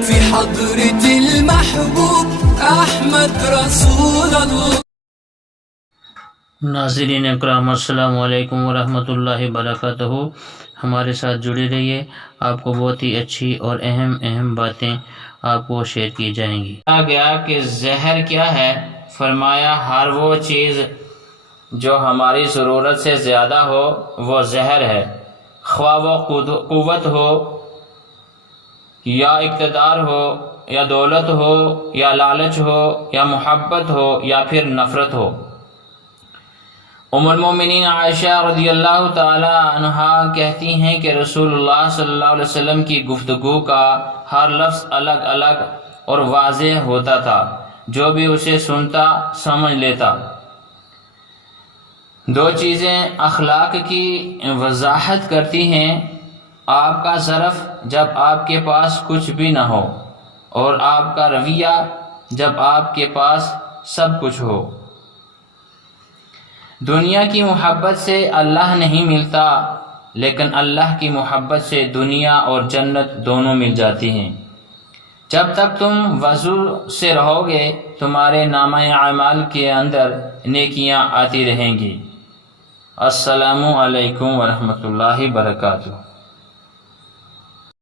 في حضرة المحبوب أحمد رسول الله. ناظرین اکرام، السلام علیکم ورحمۃ اللہ وبرکاتہ. ہمارے ساتھ جڑے رہیے، آپ کو بہت ہی اچھی اور اہم باتیں آپ کو شیئر کی جائیں گی. کہا گیا کہ زہر کیا ہے؟ فرمایا ہر وہ چیز جو ہماری ضرورت سے زیادہ ہو وہ زہر ہے، خواہ وہ قوت ہو یا اقتدار ہو یا دولت ہو یا لالچ ہو یا محبت ہو یا پھر نفرت ہو. ام المومنین عائشہ رضی اللہ تعالی عنہا کہتی ہیں کہ رسول اللہ صلی اللہ علیہ وسلم کی گفتگو کا ہر لفظ الگ الگ اور واضح ہوتا تھا، جو بھی اسے سنتا سمجھ لیتا. دو چیزیں اخلاق کی وضاحت کرتی ہیں: آپ کا ظرف جب آپ کے پاس کچھ بھی نہ ہو، اور آپ کا رویہ جب آپ کے پاس سب کچھ ہو. دنیا کی محبت سے اللہ نہیں ملتا، لیکن اللہ کی محبت سے دنیا اور جنت دونوں مل جاتی ہیں. جب تک تم وضو سے رہو گے تمہارے نامہ اعمال کے اندر نیکیاں آتی رہیں گی. السلام علیکم ورحمۃ اللہ وبرکاتہ.